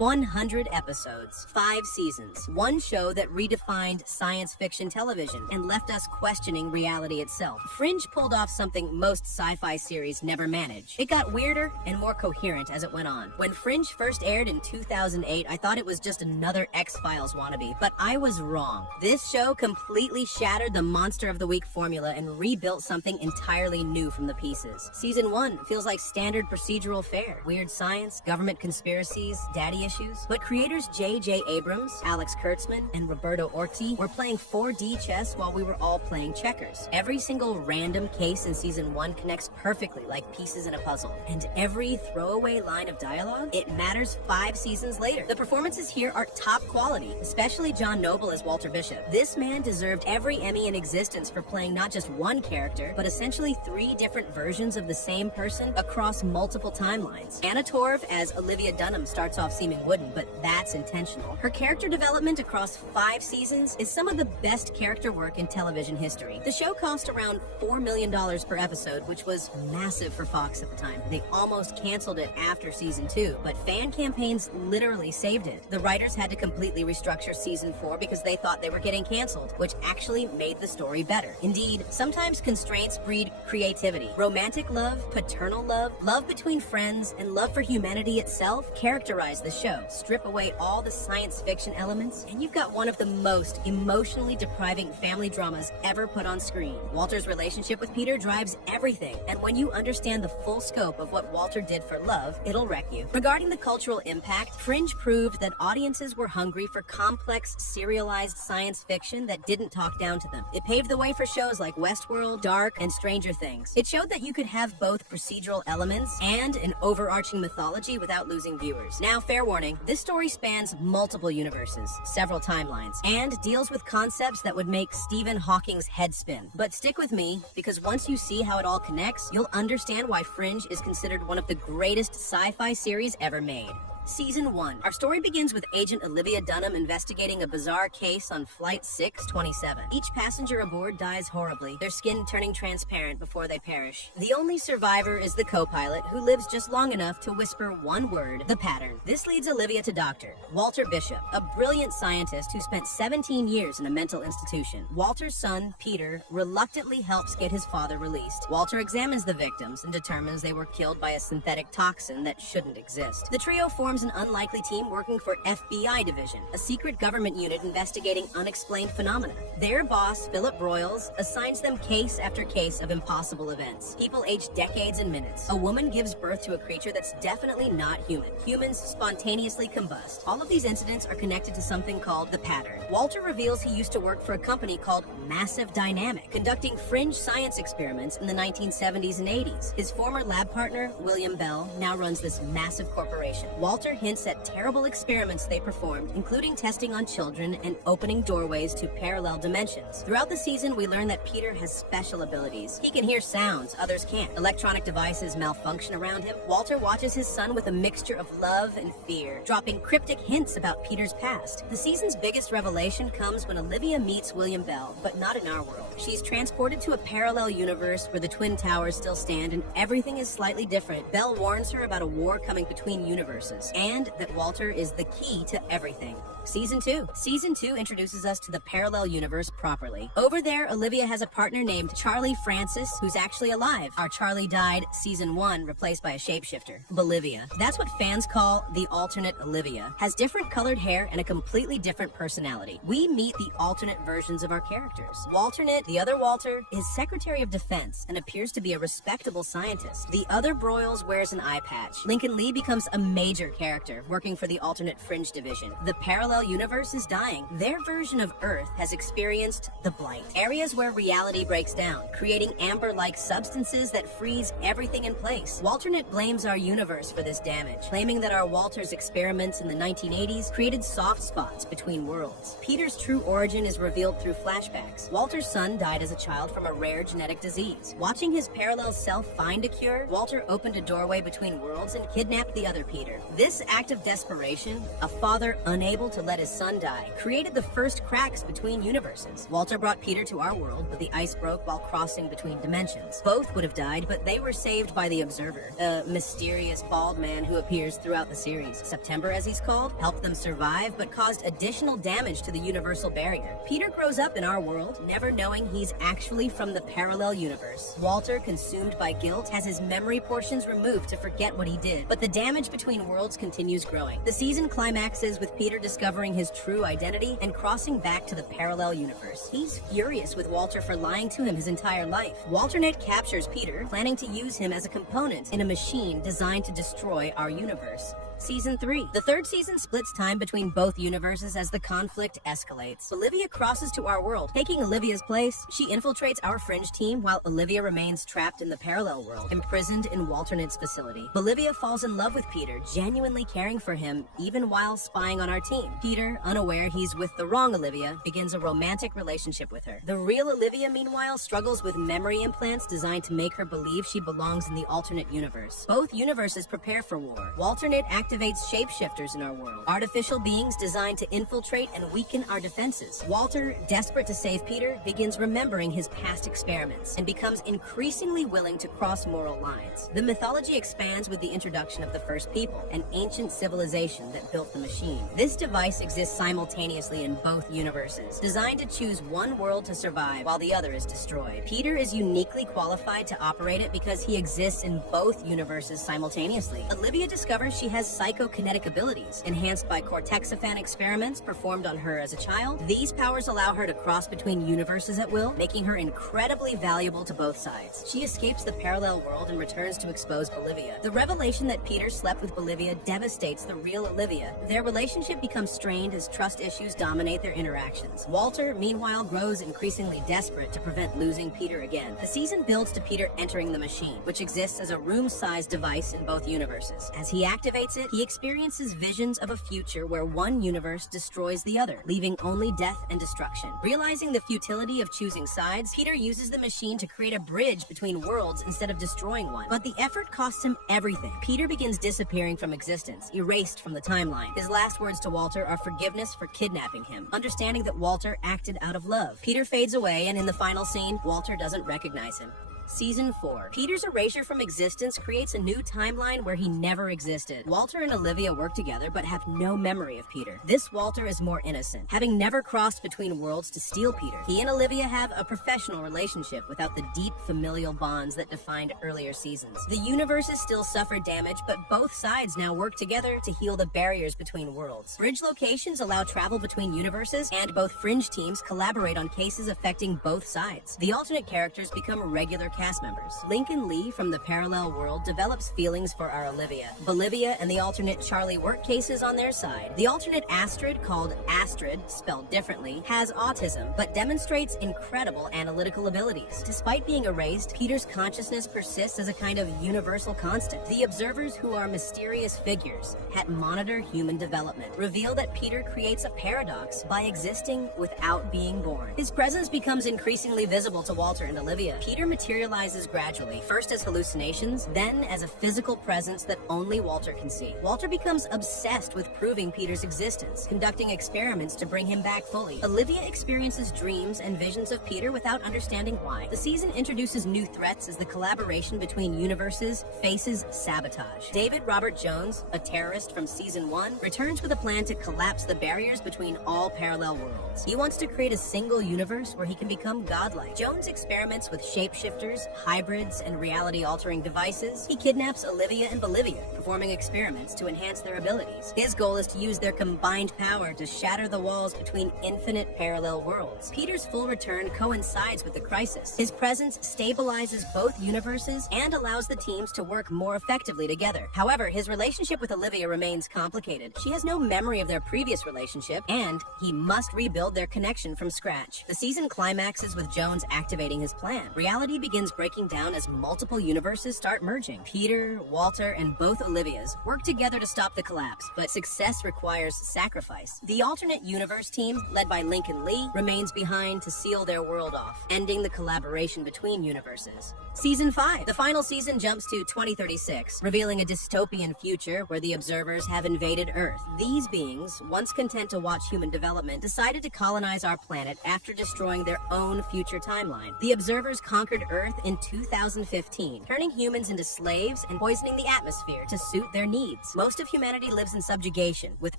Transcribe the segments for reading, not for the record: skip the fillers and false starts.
100 episodes, 5 seasons, one show that redefined science fiction television and left us questioning reality itself. Fringe pulled off something most sci-fi series never manage. It got weirder and more coherent as it went on. When Fringe first aired in 2008, I thought it was just another X-Files wannabe, but I was wrong. This show completely shattered the Monster of the Week formula and rebuilt something entirely new from the pieces. Season 1 feels like standard procedural fare. Weird science, government conspiracies, daddy issues. But creators J.J. Abrams, Alex Kurtzman, and Roberto Orti were playing 4D chess while we were all playing checkers. Every single random case in Season 1 connects perfectly like pieces in a puzzle. And every throwaway line of dialogue, it matters 5 seasons later. The performances here are top quality, especially John Noble as Walter Bishop. This man deserved every Emmy in existence for playing not just one character, but essentially 3 different versions of the same person across multiple timelines. Anna Torv as Olivia Dunham starts off seeming wooden, but that's intentional. Her character development across 5 seasons is some of the best character work in television history. The show cost around $4 million per episode, which was massive for Fox at the time. They almost canceled it after season 2, but fan campaigns literally saved it. The writers had to completely restructure season 4 because they thought they were getting canceled, which actually made the story better. Indeed, sometimes constraints breed creativity. Romantic love, paternal love, love between friends, and love for humanity itself characterize the show. Strip away all the science fiction elements, and you've got one of the most emotionally depriving family dramas ever put on screen. Walter's relationship with Peter drives everything, and when you understand the full scope of what Walter did for love, it'll wreck you. Regarding the cultural impact, Fringe proved that audiences were hungry for complex, serialized science fiction that didn't talk down to them. It paved the way for shows like Westworld, Dark, and Stranger Things. It showed that you could have both procedural elements and an overarching mythology without losing viewers. Now, fair warning, this story spans multiple universes, several timelines, and deals with concepts that would make Stephen Hawking's head spin. But stick with me, because once you see how it all connects, you'll understand why Fringe is considered one of the greatest sci-fi series ever made. Season 1. Our story begins with Agent Olivia Dunham investigating a bizarre case on Flight 627. Each passenger aboard dies horribly, their skin turning transparent before they perish. The only survivor is the co-pilot, who lives just long enough to whisper one word, the pattern. This leads Olivia to Dr. Walter Bishop, a brilliant scientist who spent 17 years in a mental institution. Walter's son, Peter, reluctantly helps get his father released. Walter examines the victims and determines they were killed by a synthetic toxin that shouldn't exist. The trio forms an unlikely team working for FBI Division, a secret government unit investigating unexplained phenomena. Their boss, Philip Broyles, assigns them case after case of impossible events. People age decades in minutes. A woman gives birth to a creature that's definitely not human. Humans spontaneously combust. All of these incidents are connected to something called the pattern. Walter reveals he used to work for a company called Massive Dynamic, conducting fringe science experiments in the 1970s and 80s. His former lab partner, William Bell, now runs this massive corporation. Walter hints at terrible experiments they performed, including testing on children and opening doorways to parallel dimensions. Throughout the season, we learn that Peter has special abilities. He can hear sounds others can't. Electronic devices malfunction around him. Walter watches his son with a mixture of love and fear, dropping cryptic hints about Peter's past. The season's biggest revelation comes when Olivia meets William Bell, but not in our world. She's transported to a parallel universe where the Twin Towers still stand and everything is slightly different. Bell warns her about a war coming between universes, and that Walter is the key to everything. Season 2. Season 2 introduces us to the parallel universe properly. Over there, Olivia has a partner named Charlie Francis, who's actually alive. Our Charlie died Season 1, replaced by a shapeshifter, Bolivia. That's what fans call the alternate Olivia. Has different colored hair and a completely different personality. We meet the alternate versions of our characters. Walternate, the other Walter, is Secretary of Defense and appears to be a respectable scientist. The other Broyles wears an eye patch. Lincoln Lee becomes a major character, working for the alternate Fringe division. The parallel universe is dying. Their version of Earth has experienced the blight. Areas where reality breaks down, creating amber-like substances that freeze everything in place. Walternate blames our universe for this damage, claiming that our Walter's experiments in the 1980s created soft spots between worlds. Peter's true origin is revealed through flashbacks. Walter's son died as a child from a rare genetic disease. Watching his parallel self find a cure, Walter opened a doorway between worlds and kidnapped the other Peter. This This act of desperation, a father unable to let his son die, created the first cracks between universes. Walter brought Peter to our world, but the ice broke while crossing between dimensions. Both would have died, but they were saved by the Observer, a mysterious bald man who appears throughout the series. September, as he's called, helped them survive, but caused additional damage to the universal barrier. Peter grows up in our world, never knowing he's actually from the parallel universe. Walter, consumed by guilt, has his memory portions removed to forget what he did, but the damage between worlds continues growing. The season climaxes with Peter discovering his true identity and crossing back to the parallel universe. He's furious with Walter for lying to him his entire life. Walternet captures Peter, planning to use him as a component in a machine designed to destroy our universe. Season 3. The third season splits time between both universes as the conflict escalates. Olivia crosses to our world. Taking Olivia's place, she infiltrates our Fringe team while Olivia remains trapped in the parallel world, imprisoned in Walternet's facility. Olivia falls in love with Peter, genuinely caring for him even while spying on our team. Peter, unaware he's with the wrong Olivia, begins a romantic relationship with her. The real Olivia, meanwhile, struggles with memory implants designed to make her believe she belongs in the alternate universe. Both universes prepare for war. Walternet activates shapeshifters in our world, artificial beings designed to infiltrate and weaken our defenses. Walter, desperate to save Peter, begins remembering his past experiments and becomes increasingly willing to cross moral lines. The mythology expands with the introduction of the first people, an ancient civilization that built the machine. This device exists simultaneously in both universes, designed to choose one world to survive while the other is destroyed. Peter is uniquely qualified to operate it because he exists in both universes simultaneously. Olivia discovers she has psychokinetic abilities, enhanced by cortexiphan experiments performed on her as a child. These powers allow her to cross between universes at will, making her incredibly valuable to both sides. She escapes the parallel world and returns to expose Bolivia. The revelation that Peter slept with Bolivia devastates the real Olivia. Their relationship becomes strained as trust issues dominate their interactions. Walter, meanwhile, grows increasingly desperate to prevent losing Peter again. The season builds to Peter entering the machine, which exists as a room-sized device in both universes. As he activates it, he experiences visions of a future where one universe destroys the other, leaving only death and destruction. Realizing the futility of choosing sides, Peter uses the machine to create a bridge between worlds instead of destroying one. But the effort costs him everything. Peter begins disappearing from existence, erased from the timeline. His last words to Walter are forgiveness for kidnapping him, understanding that Walter acted out of love. Peter fades away, and in the final scene, Walter doesn't recognize him. Season 4. Peter's erasure from existence creates a new timeline where he never existed. Walter and Olivia work together but have no memory of Peter. This Walter is more innocent, having never crossed between worlds to steal Peter. He and Olivia have a professional relationship without the deep familial bonds that defined earlier seasons. The universes still suffer damage, but both sides now work together to heal the barriers between worlds. Bridge locations allow travel between universes, and both Fringe teams collaborate on cases affecting both sides. The alternate characters become regular cast members. Lincoln Lee from the parallel world develops feelings for our Olivia. Bolivia and the alternate Charlie work cases on their side. The alternate Astrid, called Astrid, spelled differently, has autism, but demonstrates incredible analytical abilities. Despite being erased, Peter's consciousness persists as a kind of universal constant. The observers, who are mysterious figures that monitor human development, reveal that Peter creates a paradox by existing without being born. His presence becomes increasingly visible to Walter and Olivia. Peter materializes gradually, first as hallucinations, then as a physical presence that only Walter can see. Walter becomes obsessed with proving Peter's existence, conducting experiments to bring him back fully. Olivia experiences dreams and visions of Peter without understanding why. The season introduces new threats as the collaboration between universes faces sabotage. David Robert Jones, a terrorist from Season 1, returns with a plan to collapse the barriers between all parallel worlds. He wants to create a single universe where he can become godlike. Jones experiments with shapeshifters, hybrids, and reality-altering devices. He kidnaps Olivia and Bolivia, performing experiments to enhance their abilities. His goal is to use their combined power to shatter the walls between infinite parallel worlds. Peter's full return coincides with the crisis. His presence stabilizes both universes and allows the teams to work more effectively together. However, his relationship with Olivia remains complicated. She has no memory of their previous relationship, and he must rebuild their connection from scratch. The season climaxes with Jones activating his plan. Reality begins begins breaking down as multiple universes start merging. Peter, Walter, and both Olivias work together to stop the collapse, but success requires sacrifice. The alternate universe team, led by Lincoln Lee, remains behind to seal their world off, ending the collaboration between universes. Season 5. The final season jumps to 2036, revealing a dystopian future where the observers have invaded Earth. These beings, once content to watch human development, decided to colonize our planet after destroying their own future timeline. The observers conquered Earth in 2015, turning humans into slaves and poisoning the atmosphere to suit their needs. Most of humanity lives in subjugation, with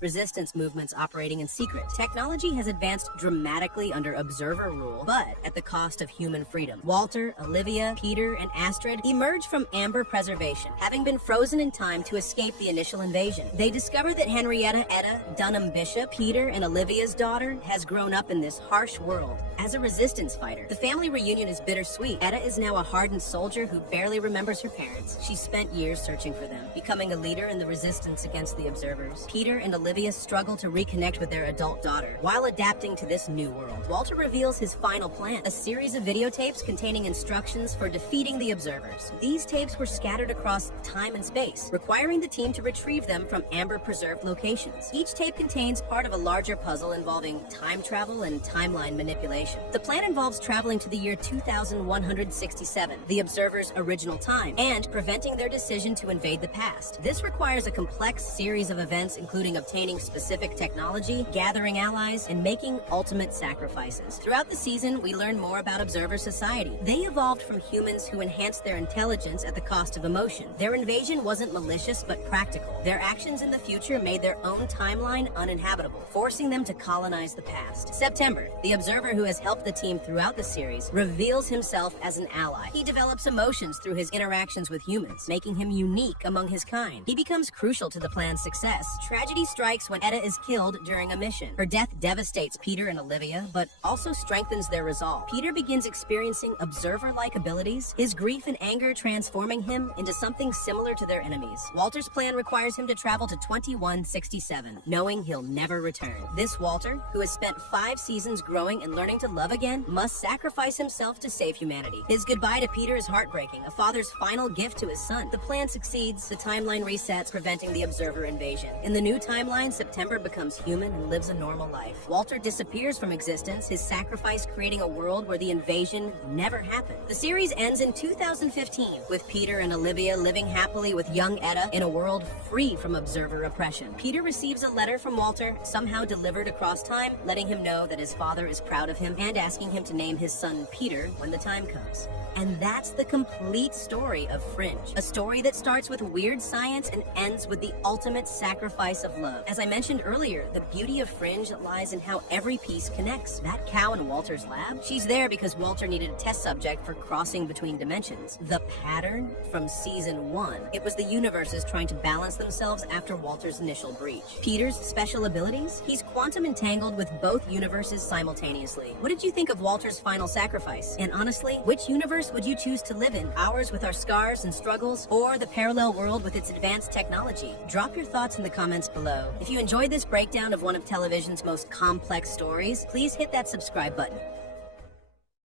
resistance movements operating in secret. Technology has advanced dramatically under observer rule, but at the cost of human freedom. Walter, Olivia, Peter, and Astrid emerge from amber preservation, having been frozen in time to escape the initial invasion. They discover that Henrietta Etta Dunham Bishop, Peter and Olivia's daughter, has grown up in this harsh world as a resistance fighter. The family reunion is bittersweet. Etta is now a hardened soldier who barely remembers her parents. She spent years searching for them, becoming a leader in the resistance against the observers. Peter and Olivia struggle to reconnect with their adult daughter while adapting to this new world. Walter reveals his final plan, a series of videotapes containing instructions for defeating the observers. These tapes were scattered across time and space, requiring the team to retrieve them from amber-preserved locations. Each tape contains part of a larger puzzle involving time travel and timeline manipulation. The plan involves traveling to the year 2167, the observers' original time, and preventing their decision to invade the past. This requires a complex series of events including obtaining specific technology, gathering allies, and making ultimate sacrifices. Throughout the season, we learn more about observer society. They evolved from humans who enhanced their intelligence at the cost of emotion. Their invasion wasn't malicious but practical. Their actions in the future made their own timeline uninhabitable, forcing them to colonize the past. September, the observer who has helped the team throughout the series reveals himself as an ally. He develops emotions through his interactions with humans, making him unique among his kind. He becomes crucial to the plan's success. Tragedy strikes when Etta is killed during a mission. Her death devastates Peter and Olivia, but also strengthens their resolve. Peter begins experiencing observer-like abilities, his grief and anger transforming him into something similar to their enemies. Walter's plan requires him to travel to 2167, knowing he'll never return. This Walter, who has spent 5 seasons growing and learning to love again, must sacrifice himself to save humanity. His goodbye to Peter is heartbreaking, a father's final gift to his son. The plan succeeds, the timeline resets, preventing the observer invasion. In the new timeline, September becomes human and lives a normal life. Walter disappears from existence, his sacrifice creating a world where the invasion never happened. The series ends in 2015, with Peter and Olivia living happily with young Etta in a world free from observer oppression. Peter receives a letter from Walter, somehow delivered across time, letting him know that his father is proud of him and asking him to name his son Peter when the time comes. And that's the complete story of Fringe. A story that starts with weird science and ends with the ultimate sacrifice of love. As I mentioned earlier, the beauty of Fringe lies in how every piece connects. That cow in Walter's lab, she's there because Walter needed a test subject for crossing between dimensions. The pattern from season 1, it was the universes trying to balance themselves after Walter's initial breach. Peter's special abilities, he's quantum entangled with both universes simultaneously. What did you think of Walter's final sacrifice? And honestly, which universe would you choose to live in? Ours with our scars and struggles, or the parallel world with its advanced technology? Drop your thoughts in the comments below. If you enjoyed this breakdown of one of television's most complex stories, please hit that subscribe button.